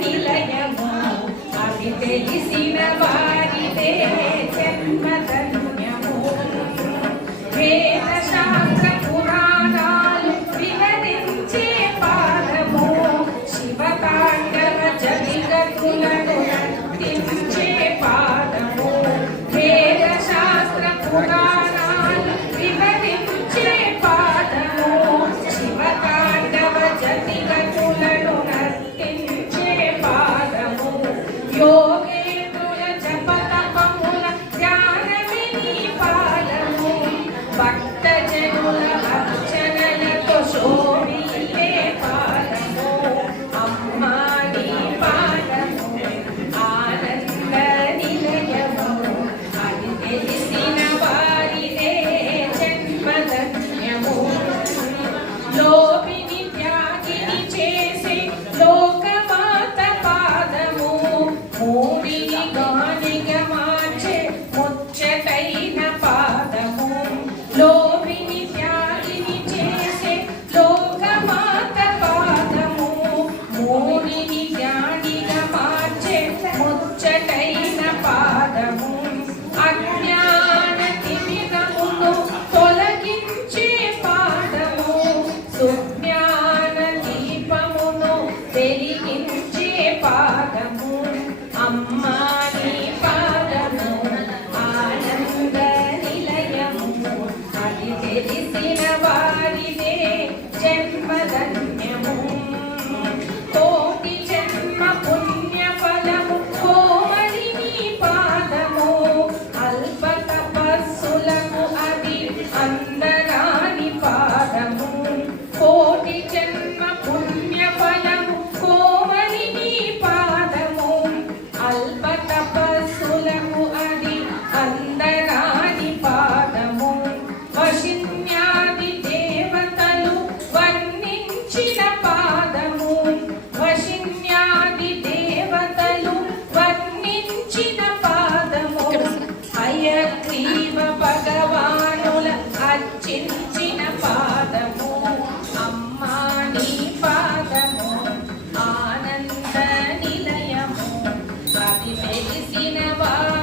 నిలయము అవి తెలిసిన వారిదే జన్మధన్యము. వేద శాస్త్ర పురాణాలు వివరించే పాదము శివతాండవ జగతులను నర్తించే పాదము. వేద శాస్త్ర పురాణాలు వివరించే పాదము శివతాండవ జగతులను నర్తించే పాదము. యోగేంద్రుల జపతపముల ధ్యానమే నీ పాదము. భక్తజనుల అర్చనలతో శోభిల్లే పాదము. అమ్మా నీ పాదము ఆనంద నిలయము అది తెలిసిన వారిదే జన్మధన్యము. లోభిని త్యాగిని చేసే లోకమాత పాదము మూడిని గానిగా మార్చే ముచ్చటైన పాదము. లోభిని త్యాగిని చేసే లోకమాత పాదము మూడిని జ్ఞానిగా మార్చే ముచ్చటైన పాదము. అజ్ఞాన తిమిరమును తొలగించే పాదము సుజ్ఞాన దీపమును వెలిగించే పాదము. అమ్మా నీ పాదము ఆనంద నిలయము అది తెలిసిన వారిదే జన్మధన్యము. కోటి జన్మ పుణ్య ఫలము కోమలి నీ పాదము. అల్ప తపస్సులకు అది అందరాని పాదము. కోటి జన్మ పుణ్య ఫలము కోమలి నీ పాదము. అల్ప తపస్సులకు అది అందరాని పాదము. వశిన్యాది దేవతలు వర్ణించిన పాదము. వశిన్యాది దేవతలు వర్ణించిన పాదము. హయగ్రీవ భగవానుల అర్చించిన పాదము. అమ్మా నీ పాదము ఆనంద నిలయము అది తెలిసిన వారిదే